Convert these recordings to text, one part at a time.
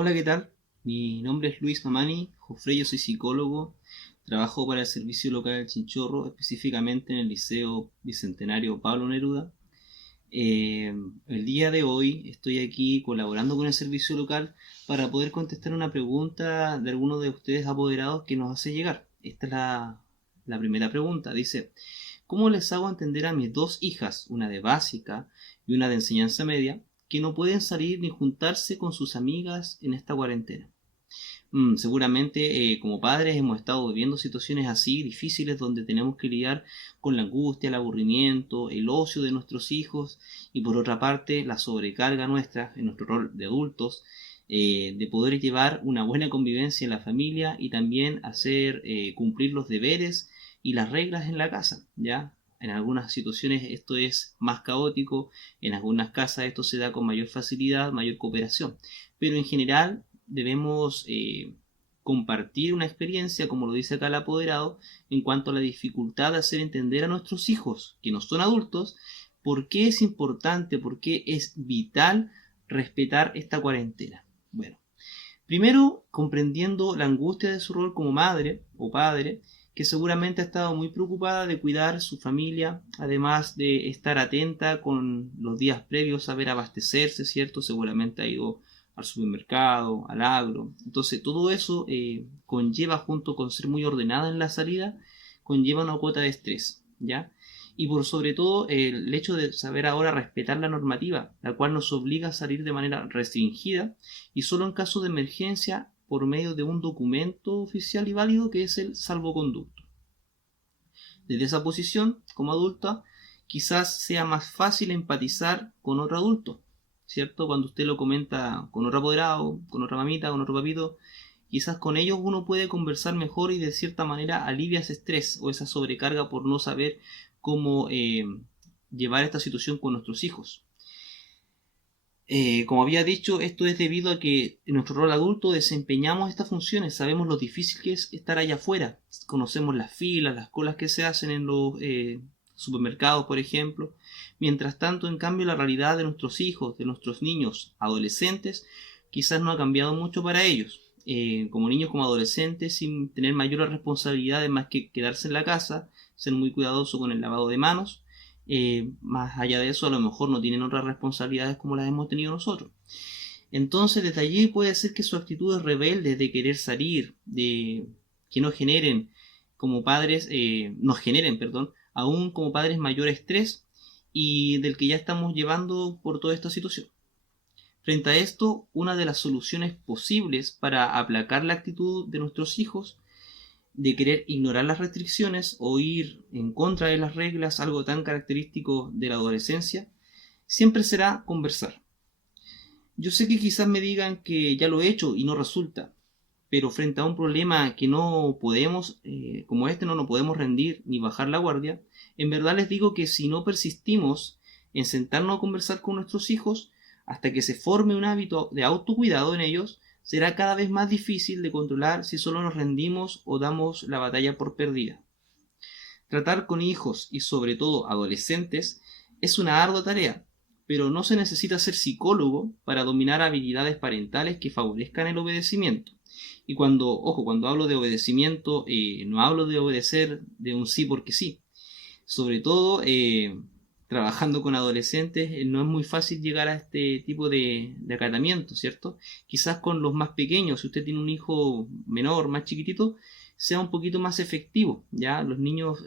Hola, ¿qué tal? Mi nombre es Luis Mamani Jofre, yo soy psicólogo, trabajo para el Servicio Local del Chinchorro, específicamente en el Liceo Bicentenario Pablo Neruda. Eh, el día de hoy estoy aquí colaborando con el servicio local para poder contestar una pregunta de alguno de ustedes apoderados que nos hace llegar. Esta es la primera pregunta. Dice, ¿cómo les hago entender a mis dos hijas, una de básica y una de enseñanza media, que no pueden salir ni juntarse con sus amigas en esta cuarentena? Seguramente como padres hemos estado viviendo situaciones así difíciles donde tenemos que lidiar con la angustia, el aburrimiento, el ocio de nuestros hijos y por otra parte la sobrecarga nuestra en nuestro rol de adultos, de poder llevar una buena convivencia en la familia y también hacer cumplir los deberes y las reglas en la casa, ¿ya? En algunas situaciones esto es más caótico, en algunas casas esto se da con mayor facilidad, mayor cooperación, pero en general debemos compartir una experiencia, como lo dice acá el apoderado, en cuanto a la dificultad de hacer entender a nuestros hijos, que no son adultos, por qué es importante, por qué es vital respetar esta cuarentena. Bueno, primero comprendiendo la angustia de su rol como madre o padre, que seguramente ha estado muy preocupada de cuidar su familia, además de estar atenta con los días previos a ver abastecerse, ¿cierto? Seguramente ha ido al supermercado, al agro. Entonces todo eso conlleva, junto con ser muy ordenada en la salida, conlleva una cuota de estrés, ¿ya? Y por sobre todo el hecho de saber ahora respetar la normativa, la cual nos obliga a salir de manera restringida y solo en caso de emergencia por medio de un documento oficial y válido que es el salvoconducto. Desde esa posición, como adulta, quizás sea más fácil empatizar con otro adulto, ¿cierto? Cuando usted lo comenta con otro apoderado, con otra mamita, con otro papito, quizás con ellos uno puede conversar mejor y de cierta manera alivia ese estrés o esa sobrecarga por no saber cómo llevar esta situación con nuestros hijos. Como había dicho, esto es debido a que en nuestro rol adulto desempeñamos estas funciones, sabemos lo difícil que es estar allá afuera, conocemos las filas, las colas que se hacen en los supermercados, por ejemplo. Mientras tanto, en cambio, la realidad de nuestros hijos, de nuestros niños, adolescentes, quizás no ha cambiado mucho para ellos. Como niños, como adolescentes, sin tener mayores responsabilidades más que quedarse en la casa, ser muy cuidadoso con el lavado de manos, más allá de eso, a lo mejor no tienen otras responsabilidades como las hemos tenido nosotros. Entonces, desde allí puede ser que su actitud es rebelde de querer salir, de que no generen como padres, nos generen, perdón, aún como padres mayor estrés y del que ya estamos llevando por toda esta situación. Frente a esto, una de las soluciones posibles para aplacar la actitud de nuestros hijos de querer ignorar las restricciones o ir en contra de las reglas, algo tan característico de la adolescencia, siempre será conversar. Yo sé que quizás me digan que ya lo he hecho y no resulta, pero frente a un problema que no podemos, como este, no podemos rendir ni bajar la guardia, en verdad les digo que si no persistimos en sentarnos a conversar con nuestros hijos hasta que se forme un hábito de autocuidado en ellos, será cada vez más difícil de controlar si solo nos rendimos o damos la batalla por perdida. Tratar con hijos y sobre todo adolescentes es una ardua tarea, pero no se necesita ser psicólogo para dominar habilidades parentales que favorezcan el obedecimiento. Y cuando hablo de obedecimiento, no hablo de obedecer de un sí porque sí. Sobre todo, trabajando con adolescentes, no es muy fácil llegar a este tipo de acatamiento, ¿cierto? Quizás con los más pequeños, si usted tiene un hijo menor, más chiquitito, sea un poquito más efectivo, ¿ya? Los niños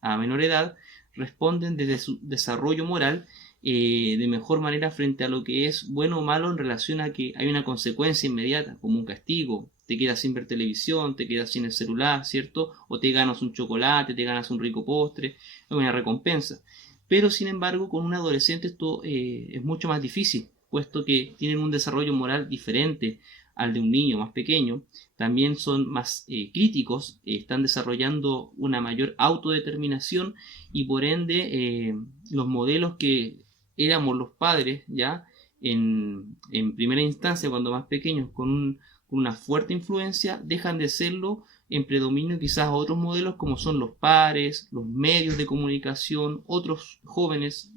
a menor edad responden desde su desarrollo moral de mejor manera frente a lo que es bueno o malo en relación a que hay una consecuencia inmediata, como un castigo, te quedas sin ver televisión, te quedas sin el celular, ¿cierto? O te ganas un chocolate, te ganas un rico postre, es una recompensa. Pero sin embargo, con un adolescente esto es mucho más difícil, puesto que tienen un desarrollo moral diferente al de un niño más pequeño, también son más críticos, están desarrollando una mayor autodeterminación y por ende los modelos que éramos los padres ya en primera instancia cuando más pequeños con una fuerte influencia dejan de serlo en predominio quizás otros modelos como son los pares, los medios de comunicación, otros jóvenes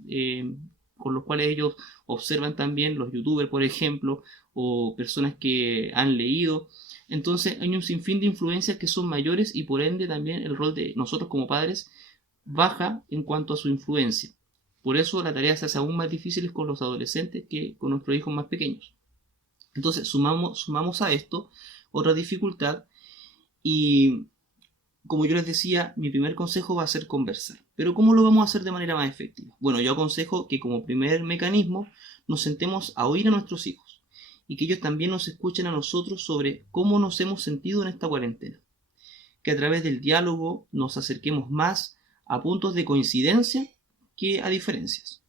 con los cuales ellos observan también, los youtubers, por ejemplo, o personas que han leído. Entonces hay un sinfín de influencias que son mayores y por ende también el rol de nosotros como padres baja en cuanto a su influencia. Por eso la tarea se hace aún más difícil con los adolescentes que con nuestros hijos más pequeños. Entonces sumamos a esto otra dificultad y, como yo les decía, mi primer consejo va a ser conversar. Pero ¿cómo lo vamos a hacer de manera más efectiva? Bueno, yo aconsejo que como primer mecanismo nos sentemos a oír a nuestros hijos y que ellos también nos escuchen a nosotros sobre cómo nos hemos sentido en esta cuarentena. Que a través del diálogo nos acerquemos más a puntos de coincidencia que a diferencias.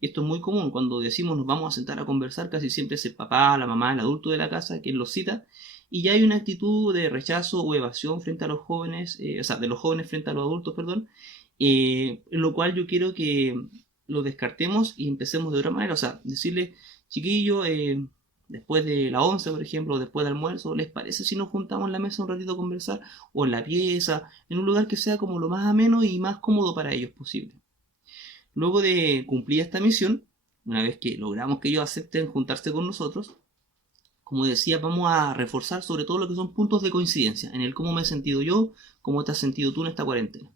Esto es muy común cuando decimos nos vamos a sentar a conversar, casi siempre es el papá, la mamá, el adulto de la casa quien los cita, y ya hay una actitud de rechazo o evasión frente a los jóvenes, de los jóvenes frente a los adultos, perdón, en lo cual yo quiero que lo descartemos y empecemos de otra manera, o sea, decirle, chiquillo, después de la 11, por ejemplo, o después del almuerzo, ¿les parece si nos juntamos en la mesa un ratito a conversar? O en la pieza, en un lugar que sea como lo más ameno y más cómodo para ellos posible. Luego de cumplir esta misión, una vez que logramos que ellos acepten juntarse con nosotros, como decía, vamos a reforzar sobre todo lo que son puntos de coincidencia en el cómo me he sentido yo, cómo te has sentido tú en esta cuarentena.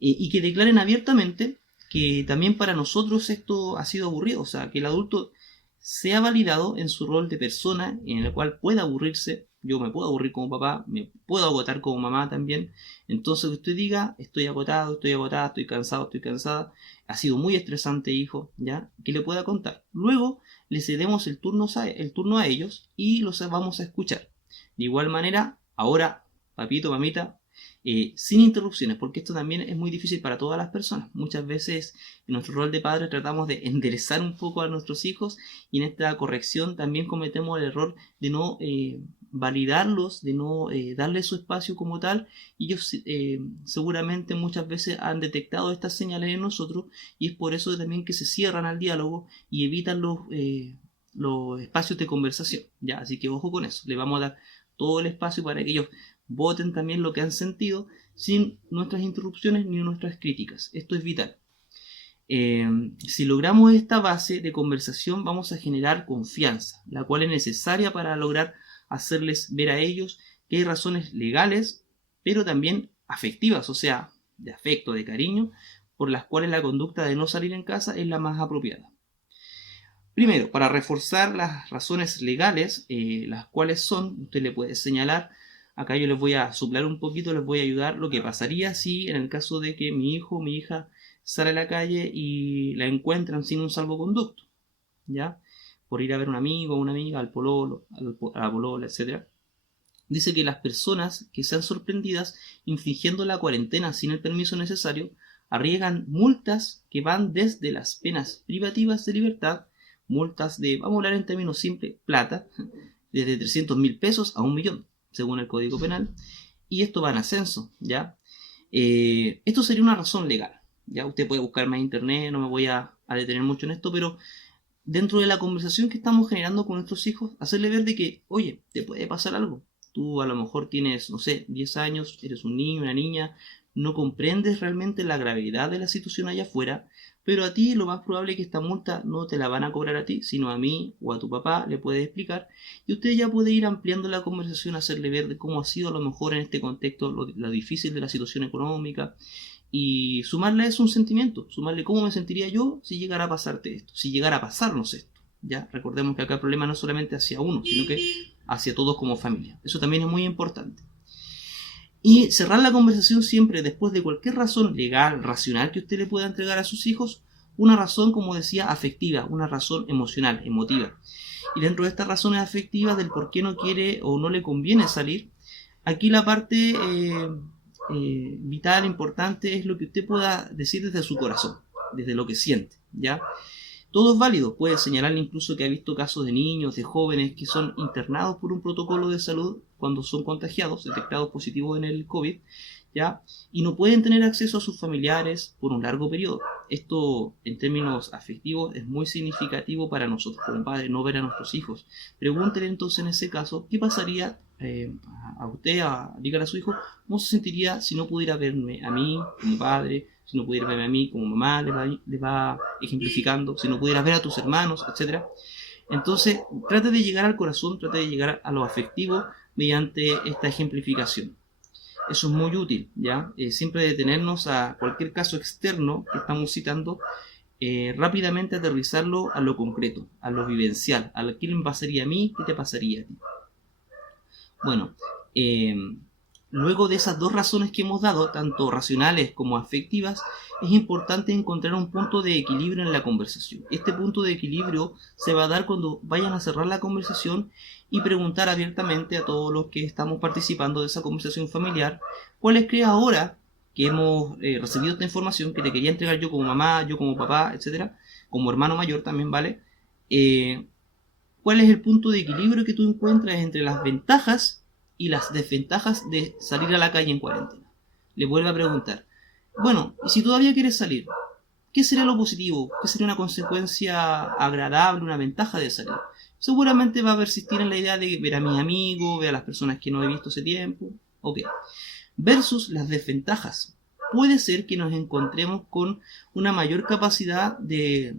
Y que declaren abiertamente que también para nosotros esto ha sido aburrido, o sea, que el adulto sea validado en su rol de persona en el cual pueda aburrirse. Yo me puedo aburrir como papá, me puedo agotar como mamá también. Entonces que usted diga, estoy agotado, estoy agotada, estoy cansado, estoy cansada, ha sido muy estresante, hijo, ¿ya? Que le pueda contar. Luego le cedemos el turno a ellos y los vamos a escuchar. De igual manera, ahora, papito, mamita, sin interrupciones, porque esto también es muy difícil para todas las personas. Muchas veces en nuestro rol de padre tratamos de enderezar un poco a nuestros hijos y en esta corrección también cometemos el error de no validarlos, de no darles su espacio como tal. Y ellos seguramente muchas veces han detectado estas señales en nosotros y es por eso también que se cierran al diálogo y evitan los espacios de conversación, ¿ya? Así que ojo con eso, le vamos a dar todo el espacio para que ellos voten también lo que han sentido sin nuestras interrupciones ni nuestras críticas. Esto es vital. Si logramos esta base de conversación vamos a generar confianza, la cual es necesaria para lograr hacerles ver a ellos que hay razones legales, pero también afectivas, o sea, de afecto, de cariño, por las cuales la conducta de no salir en casa es la más apropiada. Primero, para reforzar las razones legales, las cuales son, usted le puede señalar. Acá yo les voy a suplar un poquito, les voy a ayudar lo que pasaría si en el caso de que mi hijo o mi hija sale a la calle y la encuentran sin un salvoconducto, ¿ya? Por ir a ver a un amigo o una amiga, al pololo, a la polola, etc. Dice que las personas que sean sorprendidas infringiendo la cuarentena sin el permiso necesario arriesgan multas que van desde las penas privativas de libertad, multas de, vamos a hablar en términos simples, plata, desde 300.000 pesos a 1.000.000. Según el Código Penal, y esto va en ascenso, ¿ya? Esto sería una razón legal, ¿ya? Usted puede buscar más en internet, no me voy a detener mucho en esto, pero dentro de la conversación que estamos generando con nuestros hijos, hacerle ver de que, oye, te puede pasar algo. Tú a lo mejor tienes, no sé, 10 años, eres un niño, una niña, no comprendes realmente la gravedad de la situación allá afuera, pero a ti lo más probable es que esta multa no te la van a cobrar a ti, sino a mí o a tu papá, le puedes explicar, y usted ya puede ir ampliando la conversación, hacerle ver de cómo ha sido a lo mejor en este contexto lo difícil de la situación económica, y sumarle a eso un sentimiento, sumarle cómo me sentiría yo si llegara a pasarte esto, si llegara a pasarnos esto, ¿ya? Recordemos que acá el problema no es solamente hacia uno, sino que hacia todos como familia, eso también es muy importante. Y cerrar la conversación siempre después de cualquier razón legal, racional que usted le pueda entregar a sus hijos, una razón, como decía, afectiva, una razón emocional, emotiva. Y dentro de estas razones afectivas del por qué no quiere o no le conviene salir, aquí la parte vital, importante, es lo que usted pueda decir desde su corazón, desde lo que siente, ¿ya? Todo es válido, puede señalar incluso que ha visto casos de niños, de jóvenes que son internados por un protocolo de salud cuando son contagiados, detectados positivos en el COVID, ¿ya? Y no pueden tener acceso a sus familiares por un largo periodo. Esto, en términos afectivos, es muy significativo para nosotros como padres, no ver a nuestros hijos. Pregúntele entonces en ese caso, ¿qué pasaría a usted, a dígale a su hijo, cómo se sentiría si no pudiera verme a mí como padre, si no pudiera verme a mí como mamá, le va ejemplificando, si no pudiera ver a tus hermanos, etcétera? Entonces, trate de llegar al corazón, trate de llegar a lo afectivo mediante esta ejemplificación. Eso es muy útil, ¿ya? Siempre detenernos a cualquier caso externo que estamos citando, rápidamente aterrizarlo a lo concreto, a lo vivencial, a lo que me pasaría a mí, qué te pasaría a ti. Bueno, luego de esas dos razones que hemos dado, tanto racionales como afectivas, es importante encontrar un punto de equilibrio en la conversación. Este punto de equilibrio se va a dar cuando vayan a cerrar la conversación y preguntar abiertamente a todos los que estamos participando de esa conversación familiar, ¿cuáles crees ahora que hemos recibido esta información que te quería entregar yo como mamá, yo como papá, etcétera, como hermano mayor también, ¿vale? ¿Cuál es el punto de equilibrio que tú encuentras entre las ventajas y las desventajas de salir a la calle en cuarentena? Le vuelve a preguntar, bueno, y si todavía quieres salir, ¿qué sería lo positivo? ¿Qué sería una consecuencia agradable, una ventaja de salir? Seguramente va a persistir en la idea de ver a mis amigos, ver a las personas que no he visto hace tiempo. Ok. Versus las desventajas. Puede ser que nos encontremos con una mayor capacidad de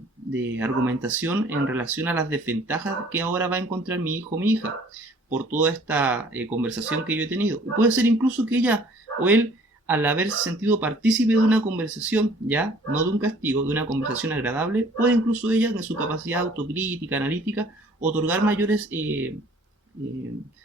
argumentación en relación a las desventajas que ahora va a encontrar mi hijo o mi hija por toda esta conversación que yo he tenido. Puede ser incluso que ella o él, al haberse sentido partícipe de una conversación, ya, no de un castigo, de una conversación agradable, puede incluso ella, en su capacidad autocrítica, analítica, otorgar mayores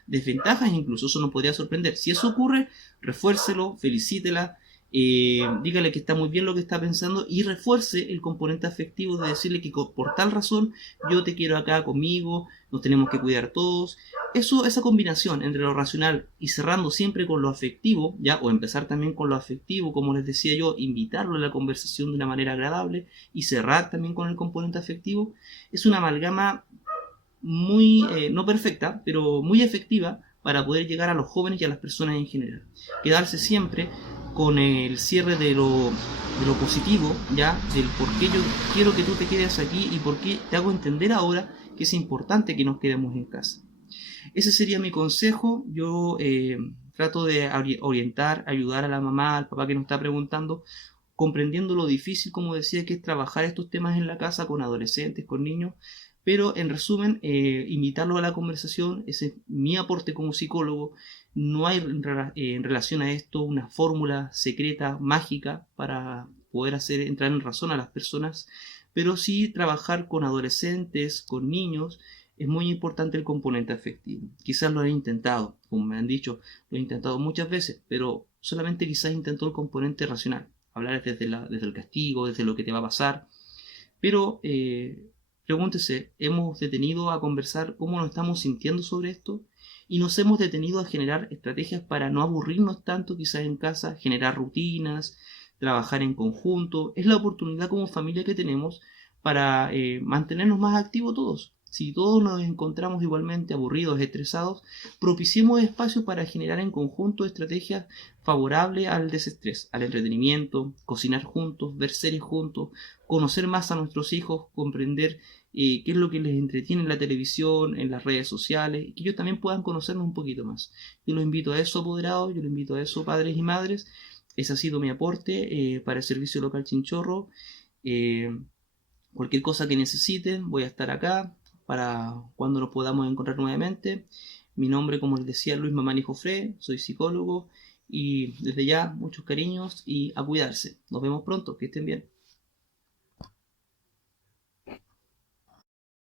desventajas incluso. Eso nos podría sorprender. Si eso ocurre, refuércelo, felicítela, dígale que está muy bien lo que está pensando y refuerce el componente afectivo de decirle que por tal razón yo te quiero acá conmigo, nos tenemos que cuidar todos. Eso, esa combinación entre lo racional y cerrando siempre con lo afectivo, ya, o empezar también con lo afectivo, como les decía yo, invitarlo a la conversación de una manera agradable y cerrar también con el componente afectivo, es una amalgama muy, no perfecta, pero muy efectiva para poder llegar a los jóvenes y a las personas en general. Quedarse siempre con el cierre de lo positivo, ya, del por qué yo quiero que tú te quedes aquí y por qué te hago entender ahora que es importante que nos quedemos en casa. Ese sería mi consejo. Yo trato de orientar, ayudar a la mamá, al papá que nos está preguntando, comprendiendo lo difícil, como decía, que es trabajar estos temas en la casa con adolescentes, con niños, pero en resumen, invitarlo a la conversación. Ese es mi aporte como psicólogo. No hay en relación a esto una fórmula secreta, mágica, para poder hacer entrar en razón a las personas, pero sí trabajar con adolescentes, con niños. Es muy importante el componente afectivo. Quizás lo han intentado, como me han dicho, lo he intentado muchas veces, pero solamente quizás intentó el componente racional. Hablar desde el castigo, desde lo que te va a pasar. Pero pregúntese, ¿hemos detenido a conversar cómo nos estamos sintiendo sobre esto? Y nos hemos detenido a generar estrategias para no aburrirnos tanto quizás en casa, generar rutinas, trabajar en conjunto. Es la oportunidad como familia que tenemos para mantenernos más activos todos. Si todos nos encontramos igualmente aburridos, estresados, propiciemos espacios para generar en conjunto estrategias favorables al desestrés, al entretenimiento, cocinar juntos, ver series juntos, conocer más a nuestros hijos, comprender qué es lo que les entretiene en la televisión, en las redes sociales, y que ellos también puedan conocernos un poquito más. Yo los invito a eso, apoderados, yo los invito a eso, padres y madres. Ese ha sido mi aporte para el Servicio Local Chinchorro. Cualquier cosa que necesiten, voy a estar acá para cuando nos podamos encontrar nuevamente. Mi nombre, como les decía, Luis Mamani Jofré, soy psicólogo y desde ya muchos cariños y a cuidarse. Nos vemos pronto, que estén bien.